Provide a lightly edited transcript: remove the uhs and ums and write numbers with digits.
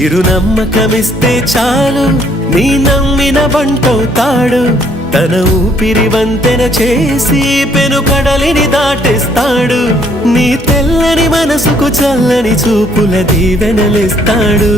చిరు నమ్మకమిస్తే చాలు నీ నమ్మిన బంటవుతాడు తన ఊపిరి వంతెన చేసి పెను కడలిని దాటేస్తాడు నీ తెల్లని మనసుకు చల్లని చూపుల దీవెనలిస్తాడు